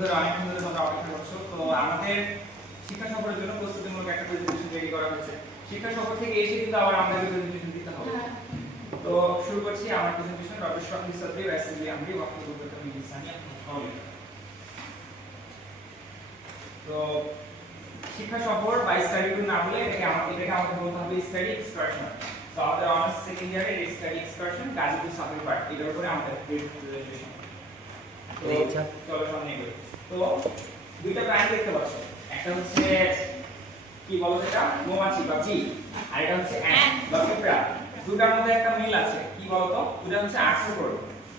ধরে অনেকক্ষণ ধরে তোমরা অপেক্ষা করছো। তো আমাদের শিক্ষা সফরের জন্য প্রস্তুতিমূলক একটা প্রেজেন্টেশন রেডি করা হয়েছে। শিক্ষা সফর থেকে এসে কিন্তু আবার আমাদের প্রেজেন্টেশন দিতে হবে। তো শুরু করছি আমার প্রেজেন্টেশন। ডক্টর শফি সাদরি ওয়াসিলি আমরি ওয়াক্তু করতে আমি ইনসানি সবাই। তো শিক্ষা সফর বা স্টাডি ট্যুর না বলে এটাকে আমাদের বলতে হবে স্টাডি এক্সকারশন। তো আমাদের অনার্স সেকেন্ড ইয়ারের study excursion Gazipur safari park এটার উপরে আমাদের প্রেজেন্টেশন। তো চলো সামনে এগোই। তো দুইটা প্রাণী দেখতে পাচ্ছ, একটা হচ্ছে কি বলো এটা মৌমাছি বা বি, আর এটা হচ্ছে অ্যান্ট বা পিঁপড়া। দুটার মধ্যে একটা মিল আছে, কি বলো তো? দুটো হচ্ছে আর্থ্রোপড।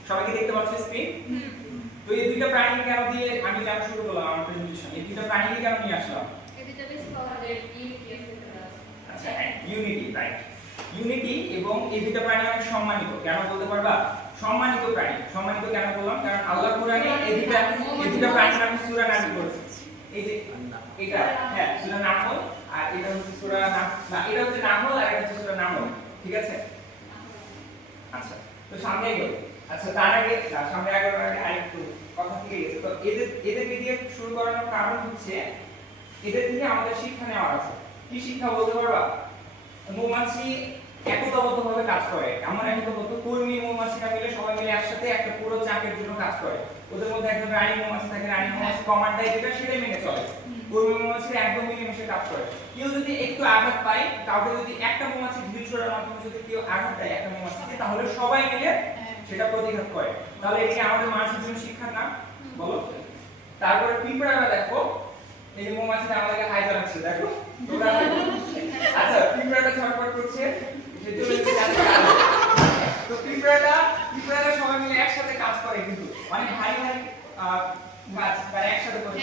সবাই কি দেখতে পাচ্ছ স্ক্রিন? তো এই দুইটা প্রাণী কেন দিয়ে আমি কেন শুরু করলাম আমার প্রেজেন্টেশন? এই দুইটা প্রাণী কেন নিয়ে আসলাম? আচ্ছা, ইউনিটি, রাইট। ইউনিটি এবং এই দুইটা প্রাণী অনেক সম্মানিত। কেন বলতে পারবা? সম্মানিত প্রাণী। সম্মানিত কেন বললাম? কারণ আল্লাহ কোরআনে এই দুইটা প্রাণীর নাম সূরা নাজিল করেছে। এই যে এটা, হ্যাঁ, সূরা নাহল, আর এটা হচ্ছে সূরা না, এটা হচ্ছে নাহল আর এটা হচ্ছে সূরা নাহল। ঠিক আছে? আচ্ছা, তো সামনে এগোই। আচ্ছা, তার আগে সামনে এগোনোর আগে আরেকটু কথা থেকে গেছে। তো এদেরকে দিয়ে শুরু করানোর কারণ হচ্ছে এদের থেকে আমাদের শিক্ষা নেওয়া আছে। কি শিক্ষা বলতে পারবা? মৌমাছি একতাবদ্ধভাবে কাজ করে। এমন একতাবদ্ধ কর্মী মৌমাছিরা মিলে সবাই মিলে একসাথে একটা পুরো চাকের জন্য কাজ করে। ওদের মধ্যে একজন রানী মৌমাছি থাকে, রানী মৌমাছি কমান্ড দেয় যেটা সেটাই মেনে চলে। কর্মী মৌমাছিরা একদম মিলেমিশে কাজ করে। কেউ যদি একটু আঘাত পায়, কাউকে যদি একটা মৌমাছি ঢিল ছোড়ার মাধ্যমে যদি কেউ আঘাত দেয় একটা মৌমাছিকে, তাহলে সবাই মিলে সেটা প্রতিঘাত করে। তাহলে এটা আমাদের মানুষের জন্য শিক্ষা না? বলো। তারপরে পিঁপড়ারা দেখো, এই যে মৌমাছিটা আমাদেরকে হাই জানাচ্ছে, দেখো তোমরা। আচ্ছা, পিঁপড়াটা ছটফট করছে, সে চলে যাচ্ছে। তো পিঁপড়াটা সবাই মিলে একসাথে কাজ করে, কিন্তু অনেক ভারী ভারী কাজ তারা একসাথে করে।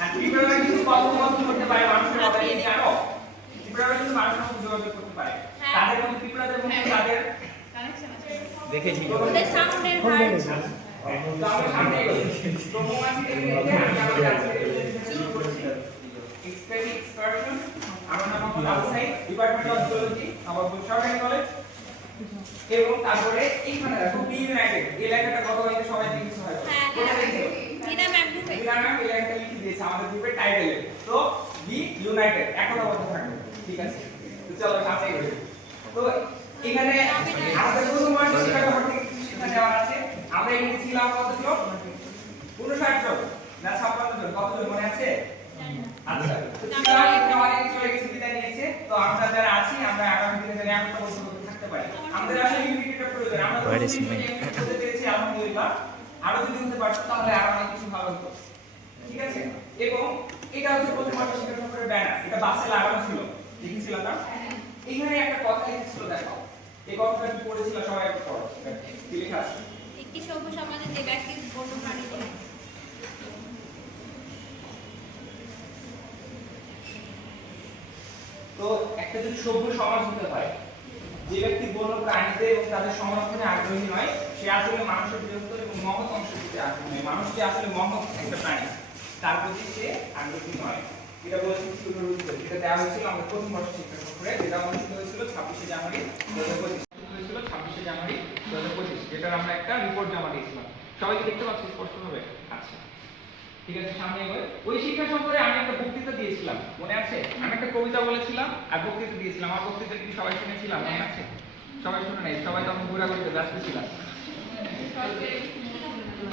আর পিঁপড়ারা কিন্তু কথোপকথন করতে পারে মানুষের মতো, কি জানো? পিঁপড়ারা কিন্তু মানুষের মতো যোগাযোগ করতে পারে। তাদের মধ্যে পিঁপড়াদের মধ্যে তাদের কানেকশন আছে। দেখেছি ওদের সাউন্ডের ভাই। তো আমরা সামনে এগোই। তো মৌমাছিদের নিয়ে আমি আমাদের আজকে শুরু করছি। এক্সকারশন। আমার নাম Mohammad Abu Saeed, department of geology, Nawabganj সরকারি কলেজ। এবং তারপরে এইখানে দেখো বি ইউনাইটেড, এই লেখাটা কত হয়তো সবাই দেখেছো হয়তো। এটা দেখো বিনা ম্যাম গ্রুপে, বিনা ম্যাম এই লেখাটা লিখে দিয়েছে আমাদের গ্রুপের টাইটেলে। তো বি ইউনাইটেড একতাবদ্ধ থাকবে। ঠিক আছে, তো চলো সামনে এগোই। তো এখানে আমাদের প্রথম বর্ষের শিক্ষা সফর থেকে কিছু শিক্ষা দেওয়া আছে। আমরা এখানে ছিলাম কতজন? 59 জন না 56 জন? কতজন মনে আছে? আচ্ছা, তো আমাদের চলে গেছে, বিদায় নিয়েছে। তো আমরা যারা আছি, আমরা আগামী দিনে যারা একতাবদ্ধ থাকতে পারি। আমাদের আসলে ইউনিটিটা প্রয়োজন। আমরা তো বলতে পেরেছি আলহামদুলিল্লাহ। আরো যদি হতে পারতো তাহলে আরো অনেক কিছু ভালো হতো। ঠিক আছে? এবং এটা হচ্ছে প্রথম বর্ষের শিক্ষা সফরের ব্যানার। এটা বাসে লাগানো ছিল, দেখেছিলাম না? এখানে একটা কথা লিখেছিল, দেখো এই কথাটা কি পড়েছিল সবাই একটু পড়ো। কি লেখা আছে? একটি সভ্য সমাজে যে ব্যক্তি বন্য প্রাণী তো একটা যদি সভ্য সমাজ হতে হয়, যে ব্যক্তি বন্য প্রাণীদের এবং তাদের সংরক্ষণে আগ্রহী নয়, সে আসলে মানুষের বৃহত্তর এবং মহৎ অংশের প্রতি আগ্রহী নয়। মানুষ যে আসলে মহৎ একটা প্রাণী, তার প্রতি সে আগ্রহী নয়। এটা বলেছিল সুন্দর উত্তর। এটা দেওয়া হয়েছিল আমাদের প্রথম বর্ষের শিক্ষা সফরে, যেটা অনুষ্ঠিত হয়েছিল 26শে জানুয়ারি 2025। হয়েছিল 26শে জানুয়ারি 2025, যেটার আমরা একটা রিপোর্ট জমা দিয়েছিলাম। সবাই কি দেখতে পাচ্ছি স্পষ্টভাবে? আচ্ছা, ঠিক আছে, সামনে এগোই। ওই শিক্ষা সফরে আমি একটা বক্তৃতা দিয়েছিলাম, মনে আছে? আমি একটা কবিতা বলেছিলাম আর বক্তৃতা দিয়েছিলাম। আমার বক্তৃতা কি সবাই শুনেছিলাম? মনে আছে? সবাই শুনে নাই, সবাই তখন ঘোরাঘুরিতে ব্যস্ত ছিলাম।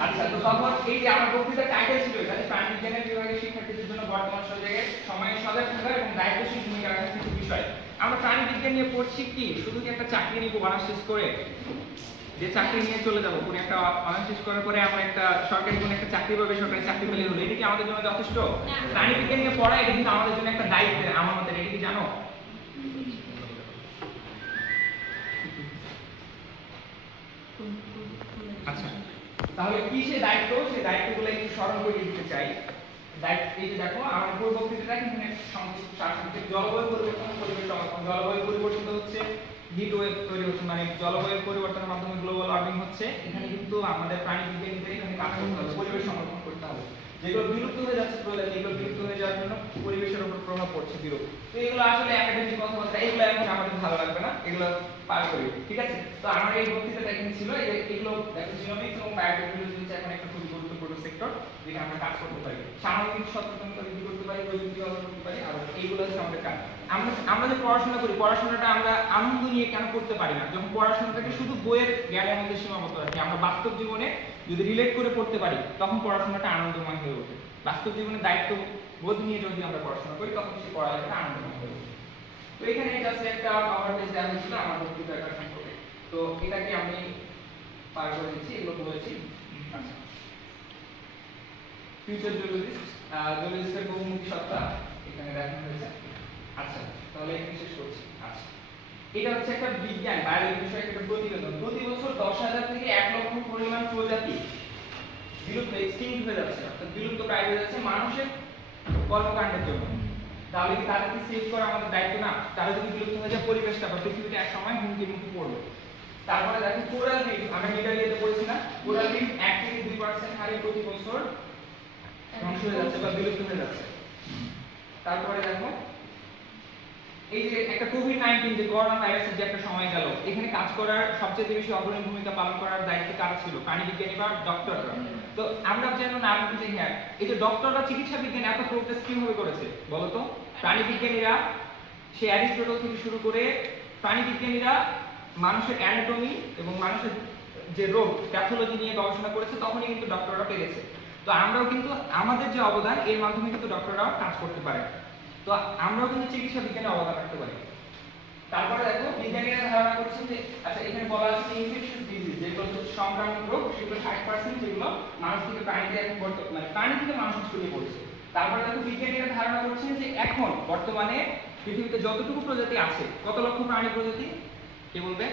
আচ্ছা, তো তখন এই যে আমার বক্তৃতার টাইটেল ছিল এটা, প্রাণী বিজ্ঞানের বিভাগের শিক্ষার্থীদের জন্য বর্তমান জায়গায় সময়ের সজাগ থাকা এবং দায়িত্বশীল ভূমিকা রাখার কিছু বিষয়। আমরা প্রাণী বিজ্ঞান নিয়ে পড়ছি কি শুধু কি একটা চাকরি নিব অনার্স শেষ করে, যে চাকরি নিয়ে চলে যাবো, কোন একটা অনার্স শেষ করার পরে আমরা একটা সরকারি কোন একটা চাকরি পাবে, সরকারি চাকরি পেলে হলো, এটা কি আমাদের জন্য যথেষ্ট? প্রাণী বিজ্ঞান নিয়ে পড়া এটা কিন্তু আমাদের জন্য একটা দায়িত্বের আমাদের, এটা কি জানো? আচ্ছা, তাহলে কি সে দায়িত্ব? সেই দায়িত্বগুলো একটু স্মরণ করিয়ে দিতে চাই। দায়িত্ব এই যে দেখো আমার পুরো বক্তৃতাটা কিন্তু সংক্ষিপ্ত। জলবায়ু পরিবর্তন, পরিবেশ সংরক্ষণ। জলবায়ু পরিবর্তন হচ্ছে হিট ওয়েভ তৈরি হচ্ছে, মানে জলবায়ু পরিবর্তনের মাধ্যমে গ্লোবাল ওয়ার্মিং হচ্ছে। এখানে কিন্তু আমাদের প্রাণী বিজ্ঞানীদের এখানে কাজ করতে হবে, পরিবেশ সংরক্ষণ করতে হবে। যেগুলো বিলুপ্ত হয়ে যাচ্ছে প্রজাতি, এগুলো বিলুপ্ত হয়ে যাওয়ার জন্য পরিবেশের উপর প্রভাব পড়ছে বিরূপ। তো এগুলো আসলে একাডেমিক কথাবার্তা, এগুলো এখন আমাদের ভালো লাগবে না, এগুলো পার করি। ঠিক আছে? তো আমার এই বক্তৃতাটা এখানে ছিল, এগুলো দেখো জিনোমিক্স এবং বায়োটেকনোলজি হচ্ছে এখন একটা খুবই গুরুত্বপূর্ণ সেক্টর যেখানে আমরা কাজ করতে পারি, সামাজিক সচেতনতা বৃদ্ধি করতে পারি, প্রযুক্তি ব্যবহার করতে পারি, আর এইগুলো হচ্ছে আমাদের কাজ। আমরা যে পড়াশোনা করি, পড়াশোনাটা আমরা আনন্দ নিয়ে কেন করতে পারি না? যখন পড়াশোনাটাকে শুধু বইয়ের জ্ঞানের মধ্যে সীমাবদ্ধ রাখি, আমরা বাস্তব জীবনে যদি রিলেট করে পড়তে পারি তখন পড়াশোনাটা আনন্দময় হয়ে ওঠে। বাস্তব জীবনে দায়িত্ব বোধ নিয়ে যদি আমরা পড়াশোনা করি তখন সেই পড়ালেখাটা আনন্দময় হয়ে ওঠে। তো এখানে জাস্ট একটা পাওয়ার পেজ দেওয়া হয়েছিল আমার বক্তৃতাটা সম্পর্কে, তো এটাকে আমি পার করে দিচ্ছি, এগুলো বলেছি। আচ্ছা, ফিউচার জুলজিস্ট, জুলজিস্টের বহুমুখী সত্তা এখানে দেখানো হয়েছে। আচ্ছা, তাহলে এখানে শেষ করছি। আচ্ছা, এটা হচ্ছে একটা বিজ্ঞান বায়োলজি বিষয়ে একটা প্রতিবেদন। প্রতি বছর 10,000 থেকে 1 লক্ষ পরিমাণ প্রজাতি বিলুপ্ত, এক্সটিংক্ট হয়ে যাচ্ছে, অর্থাৎ বিলুপ্ত প্রায় হয়ে যাচ্ছে মানুষের কর্মকাণ্ডের জন্য। তাহলে কি তাদেরকে সেভ করা আমাদের দায়িত্ব না? তারা যদি বিলুপ্ত হয়ে যায় পরিবেশটা বা পৃথিবীটা এক সময় হুমকির মুখে পড়বে। তারপরে দেখো কোরাল রিফ, আমরা মিডল ইয়েতে পড়েছি না, কোরাল রিফ 1 থেকে 2% হারে প্রতি বছর ধ্বংস হয়ে যাচ্ছে বা বিলুপ্ত হয়ে যাচ্ছে। তারপরে দেখো এই যে একটা কোভিড-19 যে করোনা ভাইরাসের যে একটা সময় গেল, এখানে কাজ করার সবচেয়ে বেশি অগ্রণী ভূমিকা পালন করার দায়িত্ব কারা ছিল? প্রাণীবিজ্ঞানী বা ডক্টররা। তো আমরা যেন নাম বুঝে হ্যাঁ, এই যে ডক্টররা চিকিৎসা বিজ্ঞানে এত প্রোগ্রেস কিভাবে করেছে বলো তো? প্রাণীবিজ্ঞানীরা সে অ্যারিস্টটল থেকে শুরু করে প্রাণীবিজ্ঞানীরা মানুষের অ্যানাটমি এবং মানুষের যে রোগ প্যাথোলজি নিয়ে গবেষণা করেছে, তখনই কিন্তু ডক্টররা পেরেছে। তো আমরাও কিন্তু আমাদের যে অবদান এর মাধ্যমে কিন্তু ডক্টররাও কাজ করতে পারে। তো আমরাও কিন্তু চিকিৎসা বিজ্ঞানে অবদান রাখতে পারি। তারপরে দেখো বিজ্ঞানীরা ধারণা করছেন যে আচ্ছা এখানে বলা আছে ইনফেকশাস ডিজিজ, যেগুলো হচ্ছে সংক্রামক রোগ, সেগুলো 60% যেগুলো মানুষ থেকে প্রাণীতে এখন মানে প্রাণী থেকে মানুষ ছড়িয়ে পড়ছে। তারপরে দেখো বিজ্ঞানীরা ধারণা করছেন যে এখন বর্তমানে পৃথিবীতে যতটুকু প্রজাতি আছে, কত লক্ষ প্রাণী প্রজাতি কে বলবে?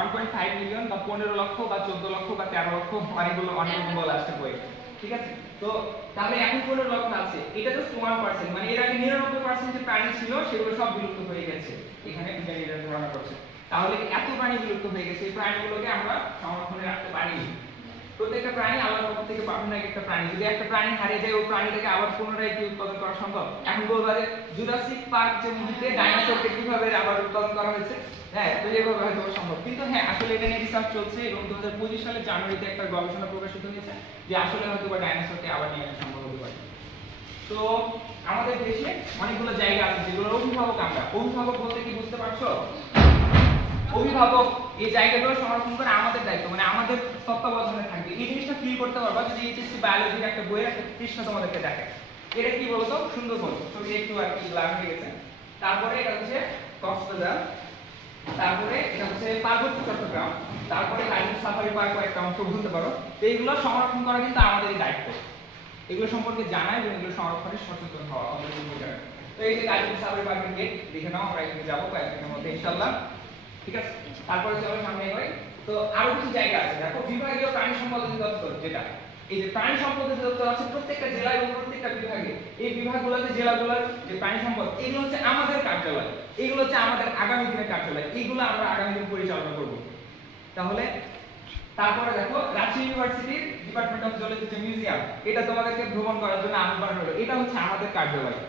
1.5 মিলিয়ন বা 15 লক্ষ বা 14 লক্ষ বা 13 লক্ষ, অনেকগুলো বলা আসছে বই, ঠিক আছে? তো তাহলে এখন 15 লক্ষ আছে, এটা জাস্ট 1%, মানে এর আগে 99% যে প্রাণী ছিল সেগুলো সব বিলুপ্ত হয়ে গেছে, এখানে বিজ্ঞানীরা ধারণা করছে। তাহলে এত প্রাণী বিলুপ্ত হয়ে গেছে, এই প্রাণীগুলোকে আমরা সংরক্ষণে রাখতে পারিনি। প্রত্যেকটা প্রাণী আল্লাহর পক্ষ থেকে পাঠানো একটা প্রাণী, যদি একটা প্রাণী হারিয়ে যায় ওই প্রাণীটাকে আবার পুনরায় কি উৎপাদন করা সম্ভব? এখন বলবো যে জুরাসিক পার্ক যে মুভিতে ডাইনোসরকে কিভাবে আবার উৎপাদন করা হয়েছে, হ্যাঁ, তো এইভাবে হয়তো সম্ভব। কিন্তু হ্যাঁ, আসলে এটা নিয়ে রিসার্চ চলছে এবং 2025 সালের জানুয়ারিতে একটা গবেষণা প্রকাশিত হয়েছে যে আসলে হয়তো বা ডাইনোসরকে আবার নিয়ে আসা সম্ভব হতে পারে। তো আমাদের দেশে অনেকগুলো জায়গা আছে যেগুলোর অভিভাবক আমরা। অভিভাবক বলতে কি বুঝতে পারছো? অভিভাবক এই জায়গাগুলো সংরক্ষণ করে আমাদের দায়িত্ব, মানে আমাদের তত্ত্বাবধানে থাকবে। এই জিনিসটা ফিল করতে পারবা যদি এইচএসসি বায়োলজির একটা বইয়ের একটা পৃষ্ঠা তোমাদেরকে দেখে। এটা কি বলতো? সুন্দরবন, ছবি একটু আর কি ব্লার হয়ে গেছে। তারপরে এটা হচ্ছে কক্সবাজার, তারপরে এটা হচ্ছে পার্বত্য চট্টগ্রাম, তারপরে কাইজিং সাফারি পার্ক একটা অংশ বলতে পারো। তো এইগুলো সংরক্ষণ করা কিন্তু আমাদেরই দায়িত্ব। এগুলো সম্পর্কে জানা এবং এগুলো সংরক্ষণে সচেতন হওয়া আমাদের ভূমিকা। তো এই যে কাইজিং সাফারি পার্কের গেট দেখে নাও, আমরা এখানে যাবো কয়েকদিনের মধ্যে ইনশাআল্লাহ, ঠিক আছে? তারপরে চলো সামনে এগোই। তো আরো কিছু জায়গা আছে, দেখো বিভাগীয় প্রাণী সম্পদ অধিদপ্তর, যেটা এই যে প্রাণী সম্পদ অধিদপ্তর আছে প্রত্যেকটা জেলায় এবং প্রত্যেকটা বিভাগে। এই বিভাগগুলোতে জেলাগুলোর যে প্রাণী সম্পদ, এগুলো হচ্ছে আমাদের কার্যালয়, এগুলো হচ্ছে আমাদের আগামী দিনের কার্যালয়, এইগুলো আমরা আগামী দিন পরিচালনা করব। তাহলে তারপরে দেখো রাজশাহী ইউনিভার্সিটির ডিপার্টমেন্ট অফ জুলজি যে মিউজিয়াম, এটা তোমাদেরকে ভ্রমণ করার জন্য আহ্বান হলো। এটা হচ্ছে আমাদের কার্যালয়।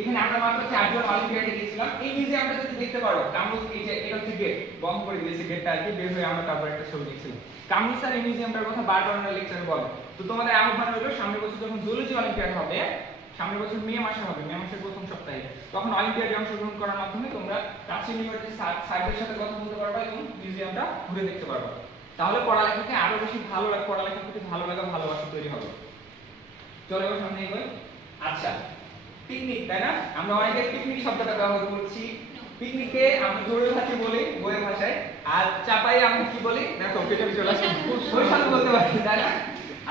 এখানে আমরা মাত্র 4 জন অলিম্পিয়াডে গিয়েছিলাম। এই মিউজিয়ামটা যদি দেখতে পারো, কামরুল এই যে এটা হচ্ছে গেট, বন্ধ করে দিয়েছে গেটটা আর কি, বের হয়ে আমরা তারপর একটা ছবি নিয়েছিলাম। কামরুল স্যার এই মিউজিয়ামটার কথা বারবার ওনার লেকচারে বলে। তো তোমাদের আহ্বান হলো সামনের বছর যখন জুলজি অলিম্পিয়াড হবে, সামনের বছর মে মাসে হবে, মে মাসের প্রথম সপ্তাহে, তখন অলিম্পিয়াডে অংশগ্রহণ করার মাধ্যমে তোমরা রাজশাহী ইউনিভার্সিটির স্যারদের সাথে কথা বলতে পারবা এবং মিউজিয়ামটা ঘুরে দেখতে পারবা। তাহলে পড়ালেখাকে আরো বেশি ভালো লাগে, পড়ালেখার প্রতি ভালো লাগা, ভালোবাসা তৈরি হবে। চলো এবার সামনে এগোই। আচ্ছা, পিকনিক, তাই না? আমরা অনেকে পিকনিক শব্দটা ব্যবহার করছি। পিকনিকে আমরা জোরে ভাষা বলি বইয়ের ভাষায়, আর চাপাই আমরা কি বলি? দেখো কেটে চলে আসছে, বৈশাখ বলতে পারি, তাই না?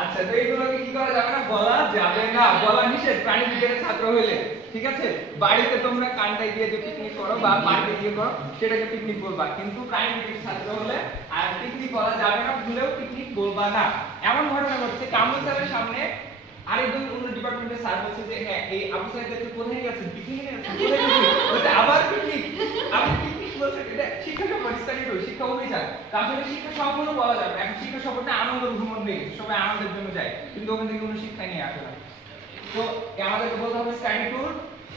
আচ্ছা, তো এইগুলোকে কি করা যাবে না? বলা যাবে না, বলা নিষেধ প্রাণী বিজ্ঞানের ছাত্র হইলে, ঠিক আছে? বাড়িতে তোমরা কানটায় গিয়ে যে পিকনিক করো বা পার্কে গিয়ে করো, সেটাকে পিকনিক বলবা, কিন্তু প্রাণী বিজ্ঞানের ছাত্র হলে আর পিকনিক বলা যাবে না, ভুলেও পিকনিক বলবা না। এমন ঘটনা ঘটছে, কামরুল স্যারের সামনে আরেকজন অন্য ডিপার্টমেন্টের স্যার বলছে যে হ্যাঁ এই আবু সাইদকে কোথায় গেছেন, পিকনিকে গেছেন, কোথায় গেছেন, বলছে আবার পিকনিক, আপনি পিকনিক বলছেন, এটা শিক্ষা সফর, স্টাডি ট্যুর, শিক্ষা অভিযান। তাহলে শিক্ষা সফরও বলা যাবে। এখন শিক্ষা সফরটা আনন্দ ভ্রমণ নেই, সবাই আনন্দের জন্য যায়, কিন্তু ওখান থেকে কোনো শিক্ষা নিয়ে আসে না। তো আমাদেরকে বলতে হবে স্টাডি ট্যুর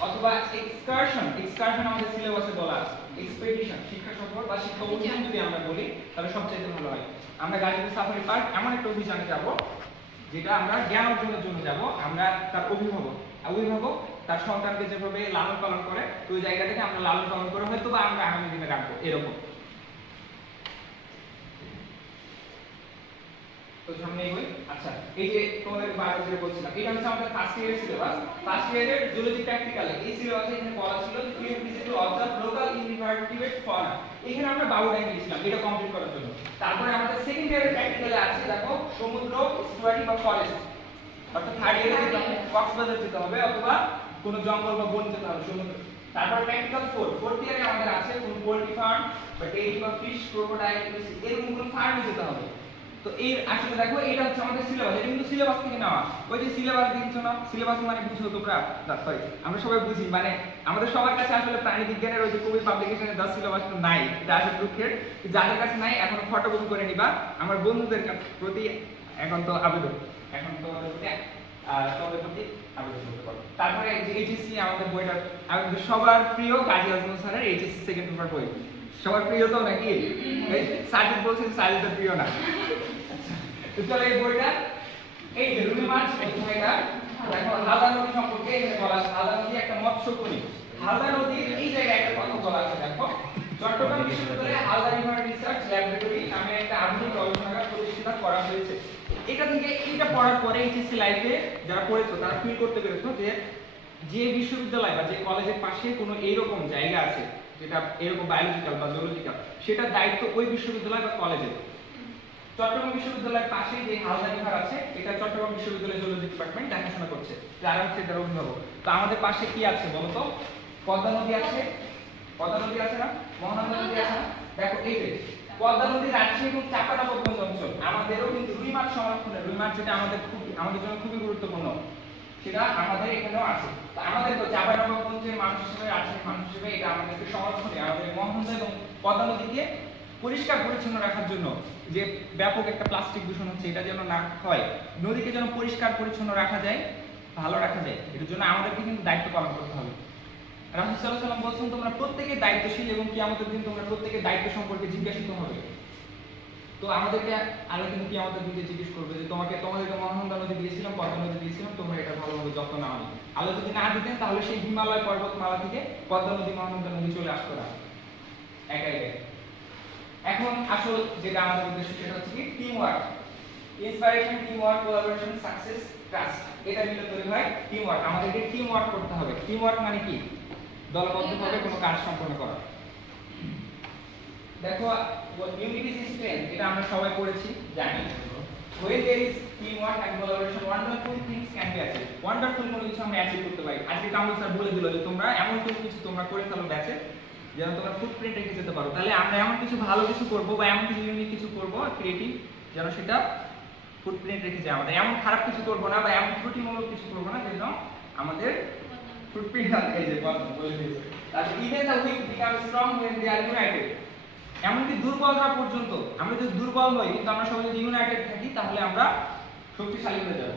অথবা এক্সকারশন। এক্সকারশন আমাদের সিলেবাসে বলা আছে, এক্সপেডিশন, শিক্ষা সফর বা শিক্ষা অভিযান যদি আমরা বলি তাহলে সবচেয়ে ভালো হয়। আমরা গাজীপুর সাফারি পার্ক এমন একটা অভিযানে যাব যেটা আমরা জ্ঞান অর্জনের জন্য যাব। আমরা তার অভিভাবক তার সন্তানকে যেভাবে লালন পালন করে, তো ওই জায়গা থেকে আমরা লালন পালন করে হয়তো বা আমরা আগামী দিনে রাখবো এরকম। তো সামনে এগোই। আচ্ছা, এই যে তোমাদের বারবার যেটা বলছিলাম, এটা হচ্ছে আমাদের ফার্স্ট ইয়ারের সিলেবাস। ফার্স্ট ইয়ারের জুলজি প্র্যাকটিক্যালে এই সিলেবাসে এখানে বলা ছিল যে field visit to observe local invertebrate fauna. এখানে আমরা বাবুডাঙ্গি গিয়েছিলাম এটা কমপ্লিট করার জন্য। তারপরে আমাদের সেকেন্ড ইয়ারের প্র্যাকটিক্যালে আছে দেখো সমুদ্র, এস্টুয়ারি বা ফরেস্ট। অর্থাৎ থার্ড ইয়ারে যেতে হবে কক্সবাজার যেতে হবে অথবা কোনো জঙ্গল বা বন যেতে হবে সমুদ্র। তারপর প্র্যাকটিক্যাল ফোর্থ ইয়ারে আমাদের আছে কোনো পোল্ট্রি ফার্ম বা ডেইরি বা ফিশ, ক্রোকোডাইল এরকম কোনো ফার্মে যেতে হবে। তো এই আসলে দেখো এটা হচ্ছে আমাদের সিলেবাস, এটা কিন্তু সিলেবাস থেকে নেওয়া। ওই যে সিলেবাস দিচ্ছ না, সিলেবাস মানে বুঝো তোমরা, সরি আমরা সবাই বুঝি, মানে আমাদের সবার কাছে আসলে প্রাণী বিজ্ঞানের ওই যে কবি পাবলিকেশনের 10 সিলেবাস নাই, এটা আসলে দুঃখের। যাদের কাছে নাই এখন ফটোকপি করে নিবা। আমার বন্ধুদের প্রতি এখন তো আবেদন, এখন তোমাদের প্রতি তোমাদের প্রতি আবেদন করতে পারো। তারপরে যে এইচএসসি আমাদের বইটা আমাদের সবার প্রিয় কাজী আজমল স্যারের এইচএসসি সেকেন্ড পেপার বই, সবার প্রিয় তো নাকি? সাজিদ বলছেন সাজিদের প্রিয় না। তো চলো এই বইটা, এই যে রুমি মাছ এটা দেখো হালদা নদী সম্পর্কে এখানে বলা আছে। হালদা নদী একটা মৎস্যকণি। হালদা নদীর এই জায়গায় একটা কথা বলা আছে দেখো, চট্টগ্রাম বিশ্ববিদ্যালয়ে হালদা রিভার রিসার্চ ল্যাবরেটরি নামে একটা আধুনিক গবেষণাগার প্রতিষ্ঠা করা হয়েছে। এটা থেকে এইটা পড়ার পরে এইচএসসি লাইফে যারা পড়েছো তারা ফিল করতে পেরেছো যে যে বিশ্ববিদ্যালয় বা যে কলেজের পাশে কোনো এইরকম জায়গা আছে যেটা এরকম বায়োলজিক্যাল বা জুলজিক্যাল, সেটার দায়িত্ব ওই বিশ্ববিদ্যালয় বা কলেজের। চট্টগ্রাম বিশ্ববিদ্যালয়ের পাশে যে হালদা রিভার আছে এটা চট্টগ্রাম বিশ্ববিদ্যালয়ের জুলজি ডিপার্টমেন্ট দেখাশোনা করছে, যারা হচ্ছে এটার অভিভাবক। তো আমাদের পাশে কি আছে বলো তো? পদ্মা নদী আছে, পদ্মা নদী আছে না, মহানন্দা নদী আছে না? দেখো এই যে পদ্মা নদী, রাজশাহী এবং চাঁপাইনবাবগঞ্জ অঞ্চল আমাদেরও কিন্তু রুই মাছ সংরক্ষণের, রুই মাছ যেটা আমাদের জন্য খুবই গুরুত্বপূর্ণ, সেটা আমাদের এখানেও আছে। তো আমাদের তো চাঁপাইনবাবগঞ্জের মানুষ হিসেবে, রাজশাহীর মানুষ হিসেবে এটা আমাদেরকে সংরক্ষণে, আমাদের মহানন্দা এবং পদ্মা নদীকে পরিষ্কার পরিচ্ছন্ন রাখার জন্য, যে ব্যাপক একটা প্লাস্টিক দূষণ হচ্ছে এটা যেন না হয়, নদীকে যেন পরিষ্কার পরিচ্ছন্ন রাখা যায়, ভালো রাখা যায়, এর জন্য আমাদেরকে কিন্তু দায়িত্ব পালন করতে হবে। রাসূল সাল্লাল্লাহু আলাইহি ওয়াসাল্লাম বলেছেন তোমরা প্রত্যেকে দায়িত্বশীল এবং কিয়ামতের দিন তোমরা প্রত্যেকে দায়িত্ব সম্পর্কে জিজ্ঞাসিত হবে। তো আমাদেরকে আল্লাহ কিন্তু কিয়ামতের দিন জিজ্ঞেস করবে যে তোমাদেরকে মহানন্দা নদী দিয়েছিলাম, পদ্মা নদী দিয়েছিলাম, তোমরা এটা ভালোভাবে যত্ন নাওনি। আল্লাহ যদি না দিতেন তাহলে সেই হিমালয় পর্বতমালা থেকে পদ্মা নদী, মহানন্দা নদী চলে আসতো না একা একা। এখন আসল যেটা আমাদের উদ্দেশ্য সেটা হচ্ছে কি team work, inspiration, team work, collaboration, success, trust. এটা মিলে তৈরি হয় টিম ওয়ার্ক। আমাদেরকে টিম ওয়ার্ক করতে হবে। টিম ওয়ার্ক মানে কি? দলবদ্ধভাবে কোনো কাজ সম্পন্ন করা। দেখো ইউনিটি ইজ স্ট্রেংথ, এটা আমরা সবাই পড়েছি জানি। when there is teamwork and collaboration wonderful things can be achieved. wonderful কোনো কিছু আমরা অ্যাচিভ করতে পারি। আজকে কামরুল স্যার বলে দিল যে তোমরা এমন কোনো কিছু তোমরা করে ফেলো ব্যাচে যেন তোমরা ফুটপ্রিন্ট রেখে যেতে পারো। তাহলে আমরা এমন কিছু ভালো কিছু করব বা এমন কিছু ইউনিক কিছু করব ক্রিয়েটিভ যেন সেটা ফুটপ্রিন্ট রেখে যায় আমাদের। এমন খারাপ কিছু করব না বা এমন ত্রুটিমূলক কিছু করব না যেন আমাদের ফুটপ্রিন্ট এই যে বলে দিয়েছে। তাহলে even the weak become strong when they are united. এমনকি দুর্বলরা পর্যন্ত, আমরা যদি দুর্বল হই কিন্তু আমরা সবাই যদি ইউনাইটেড থাকি তাহলে আমরা শক্তিশালী হয়ে যাব।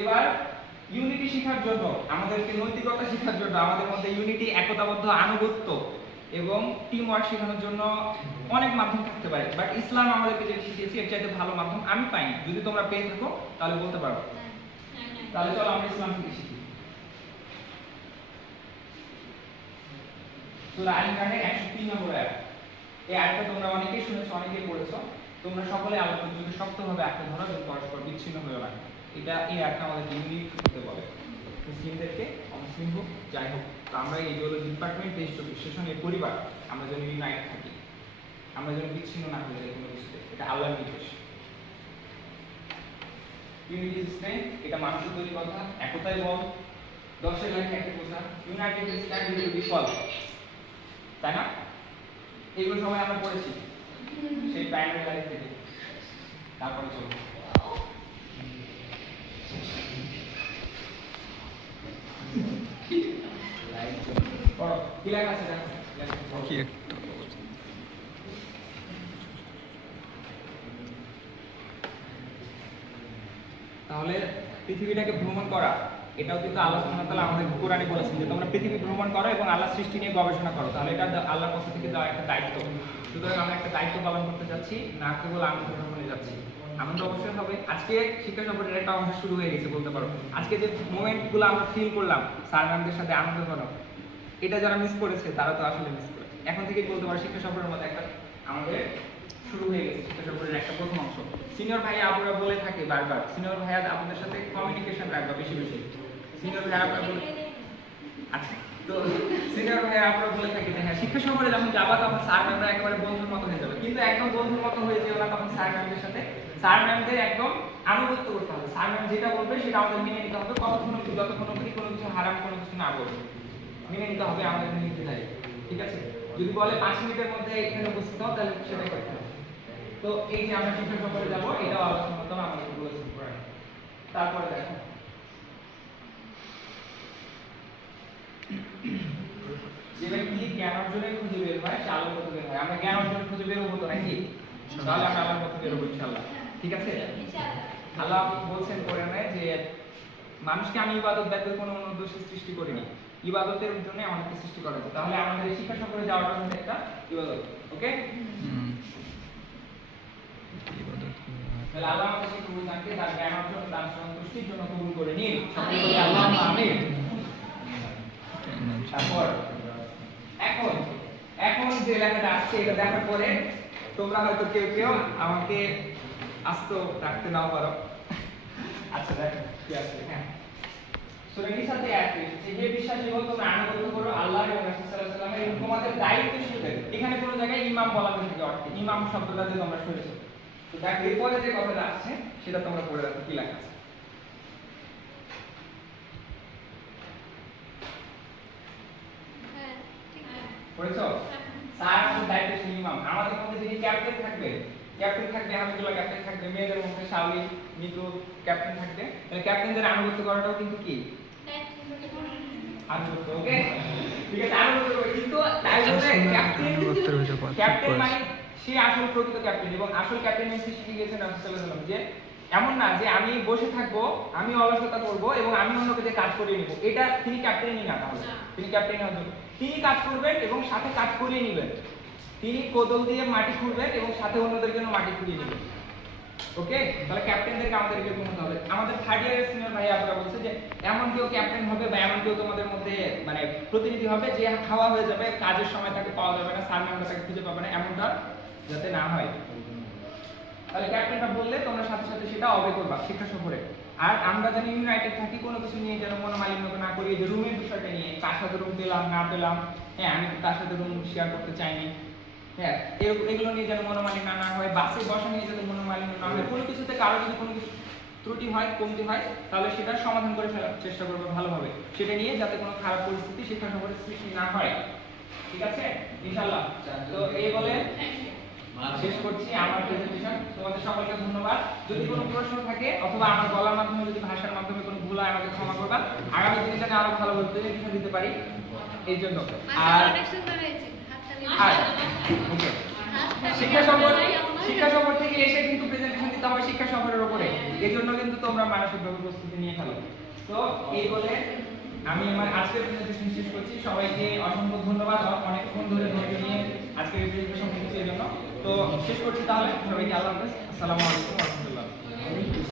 এবার ইউনিটি শেখার জন্য, আমাদেরকে নৈতিকতা শেখার জন্য, আমাদের মধ্যে ইউনিটি, একতাবদ্ধ আনুগত্য এবং টিম ওয়ার্ক শেখানোর জন্য অনেক মাধ্যম থাকতে পারে, বাট ইসলাম আমাদেরকে যে শিখিয়েছে এর চাইতে ভালো মাধ্যম আমি পাইনি। যদি তোমরা পেয়ে থাকো তাহলে বলতে পারো। তাহলে চলো আমরা ইসলাম থেকে শিখি। সূরা আল ইমরানের 103 নম্বর আয়াত। এই আয়াতটা তোমরা অনেকেই শুনেছো, অনেকেই পড়েছো। তোমরা সকলে আল্লাহর যদি শক্তভাবে আঁকড়ে ধরো এবং পরস্পর বিচ্ছিন্ন হয়েও না। এটা এই আয়াতটা আমাদের ইউনিট হতে বলে, মুসলিমদেরকে, অমুসলিম হোক যাই হোক। তো আমরা এই জিওলজি ডিপার্টমেন্ট, দেশ বিশ্লেষণ, এর পরিবার, আমরা যেন ইউনাইট থাকি, আমরা যেন বিচ্ছিন্ন না হয়ে যাই কোনো কিছুতে। এটা আল্লাহর নির্দেশ। ইউনিটি ইজ স্ট্রেংথ, এটা মানুষের তৈরি কথা। একতাই বল, 10 লাখ একটা কথা। United is stand will be fall, তাই না? এইগুলো সময় আমরা পড়েছি সেই প্রাইমারি লাইফ থেকে। তারপরে চলো পড়ো কি লেখা আছে দেখো। তাহলে পৃথিবীটাকে ভ্রমণ করা, এটাও কিন্তু আল্লাহ সুবহানাহু ওয়া তাআলা আমাদের কোরআনে বলেছেন যে তোমরা পৃথিবী ভ্রমণ করো এবং আল্লাহর সৃষ্টি নিয়ে গবেষণা করো। তাহলে এটা আল্লাহর পক্ষ থেকে দেওয়া একটা দায়িত্ব। সুতরাং আমরা একটা দায়িত্ব পালন করতে যাচ্ছি, না কেবল আমি ভ্রমণে যাচ্ছি। আনন্দ অবশ্যই হবে। আজকে শিক্ষা সফরের একটা অংশ শুরু হয়ে গেছে বলতে পারো। আজকে যে মোমেন্টগুলো আমরা ফিল করলাম স্যার ম্যামদের সাথে আনন্দ করা, এটা যারা মিস করেছে তারা তো আসলে মিস করেছে। এখন থেকে বলতে পারো শিক্ষা সফরের মধ্যে একটা আমাদের শুরু হয়ে গেছে শিক্ষা সফরের একটা প্রথম অংশ। সিনিয়র ভাইয়া আপুরা বলে থাকে বারবার, সিনিয়র ভাইয়া আপনাদের সাথে কমিউনিকেশন রাখবা বেশি বেশি। সিনিয়র ভাইয়া আপুরা বলে, আচ্ছা, তো সিনিয়র ভাইয়া আপুরা বলে থাকে যে হ্যাঁ শিক্ষা সফরে যখন যাবা তখন স্যার ম্যামরা একেবারে বন্ধুর মতো হয়ে যাবে, কিন্তু একদম বন্ধুর মতো হয়ে যেও না তখন স্যার ম্যামদের সাথে। স্যার ম্যামদের একদম আনুগত্য করতে হবে, স্যার ম্যাম যেটা বলবে সেটা আমাদের মেনে নিতে হবে, যতক্ষণ অবধি কোনো কিছু হারাম কোনো কিছু না বলবে মেনে নিতে হবে আমাদের নির্দেশায়। ঠিক আছে, যদি বলে 5 মিনিটের মধ্যে এখানে উপস্থিত হও তাহলে সেটাই করতে হবে। তো এই যে আমরা শিক্ষা সফরে যাবো এটাও আলোচনা করতে হবে আমাদের বলেছি। তারপরে দেখো যে ব্যক্তি জ্ঞান অর্জনের খুঁজে বের হয় সে আলোর পথে বের হয়। আমরা জ্ঞান অর্জনের খুঁজে বের হবো তো নাকি? তাহলে আমরা আলোর পথে বের হবো ইনশাআল্লাহ। ঠিক আছে, আল্লাহ বলছেন কোরআনে যে মানুষকে আমি ইবাদত ব্যতীত কোনো অন্য উদ্দেশ্যে সৃষ্টি করিনি, ইবাদতের জন্য আমাদেরকে সৃষ্টি করা হয়েছে। তাহলে আমাদের এই শিক্ষা সফরে যাওয়াটা হচ্ছে একটা ইবাদত। ওকে, তাহলে আল্লাহ আমাদের শিক্ষা প্রদানকে তার জ্ঞান অর্জন তার সন্তুষ্টির জন্য কবুল করে নিন। সকলে বলি আল্লাহুম্মা আমিন। তারপর এখন এখন যে লেখাটা আসছে এটা দেখার পরে তোমরা হয়তো কেউ কেউ আমাকে আস্ত রাখতে নাও পারো। আচ্ছা দেখো কি আছে। হ্যাঁ, সূরা নিসাতে আয়াত এসেছে, হে বিশ্বাসীগণ তোমরা আনুগত্য করো আল্লাহ এবং রাসূল সাল্লাল্লাহু আলাইহি ওয়াসাল্লামের এবং তোমাদের দায়িত্বশীলদের। এখানে কোনো জায়গায় ইমাম বলা হয়েছে অর্থে, ইমাম শব্দটা যে তোমরা শুনেছো। তো দেখো এরপরে যে কথাটা আসছে সেটা তোমরা পড়ে রাখো কি লেখা আছে। হ্যাঁ ঠিক আছে পড়েছো? স্যার আমাদের দায়িত্বশীল ইমাম, আমাদের মধ্যে যিনি ক্যাপ্টেন থাকবে হামিদুল্লাহ ক্যাপ্টেন থাকবে, মেয়েদের মধ্যে শাওলি মিতু ক্যাপ্টেন থাকবে। তাহলে ক্যাপ্টেনদের আনুগত্য করাটাও কিন্তু কি আনুগত্য। ওকে ঠিক আছে, আনুগত্য করবে, কিন্তু তাই বলে ক্যাপ্টেন মানে সে আসল প্রকৃত ক্যাপ্টেন। এবং আসল ক্যাপ্টেন হচ্ছে শিখে গেছেন রাসূল সাল্লাল্লাহু আলাইহি ওয়াসাল্লাম যে এমন না যে আমি বসে থাকবো, আমি অলসতা করব এবং আমি অন্যকে দিয়ে কাজ করিয়ে নিব, এটা তিনি ক্যাপ্টেনই না। তাহলে তিনি ক্যাপ্টেন হবেন, তিনি কাজ করবেন এবং সাথে কাজ করিয়ে নেবেন। তিনি কোদল দিয়ে মাটি খুঁড়বেন এবং সাথে অন্যদের জন্য মাটি খুঁড়িয়ে নেবেন। ওকে, তাহলে ক্যাপ্টেনদেরকে আমাদের এরকম হতে হবে। আমাদের থার্ড ইয়ারের সিনিয়র ভাই আপনারা বলছে যে এমন কেউ ক্যাপ্টেন হবে বা এমন কেউ তোমাদের মধ্যে মানে প্রতিনিধি হবে যে খাওয়া হয়ে যাবে, কাজের সময় তাকে পাওয়া যাবে না, স্যার ম্যামরা তাকে খুঁজে পাবে না, এমনটা যাতে না হয়। তাহলে ক্যাপ্টেনটা বললে তোমরা সাথে সাথে সেটা অবে করবা শিক্ষা সফরে। আর আমরা যেন ইউনাইটেড থাকি, কোনো কিছু নিয়ে যেন মনোমালিন্য না করি। যে রুমের বিষয়টা নিয়ে কার সাথে রুম পেলাম না পেলাম, হ্যাঁ আমি তার সাথে রুম শেয়ার করতে চাইনি, হ্যাঁ এগুলো নিয়ে যেন মনোমালিন্য না হয়। বাসে বসা নিয়ে যাতে মনোমালিন্য না হয়। কোনো কিছুতে কারো যদি কোনো কিছু ত্রুটি হয় কমতি হয় তাহলে সেটা সমাধান করে ফেলার চেষ্টা করবে ভালোভাবে, সেটা নিয়ে যাতে কোনো খারাপ পরিস্থিতি শিক্ষা সফরে সৃষ্টি না হয়। ঠিক আছে ইনশাআল্লাহ। তো এই বলে শেষ করছি আমার প্রেজেন্টেশন। তোমাদের সকলকে ধন্যবাদ। যদি কোনো প্রশ্ন থাকে অথবা আমার বলার মাধ্যমে যদি ভাষার মাধ্যমে কোনো ভুল হয় আমাকে ক্ষমা করবা। আগামী দিনে যাতে আরো ভালো প্রেজেন্টেশন দিতে পারি এই জন্য। আর অনেক সুন্দর হয়েছে ওকে, শিক্ষা সফর থেকে এসে কিন্তু প্রেজেন্টেশন দিতে হবে শিক্ষা সফরের উপরে, এই জন্য কিন্তু তোমরা মানসিকভাবে প্রস্তুতি নিয়ে ফেলো। তো এই বলে আমি আমার আজকের প্রেজেন্টেশন শেষ করছি। সবাইকে অসংখ্য ধন্যবাদ অনেকক্ষণ ধরে ধৈর্য নিয়ে আজকের প্রেজেন্টেশন দিচ্ছি এই জন্য। তো শেষ করছি তাহলে, সবাইকে আল্লাহ হাফেজ, আসসালামু আলাইকুম ওয়া রাহমাতুল্লাহ।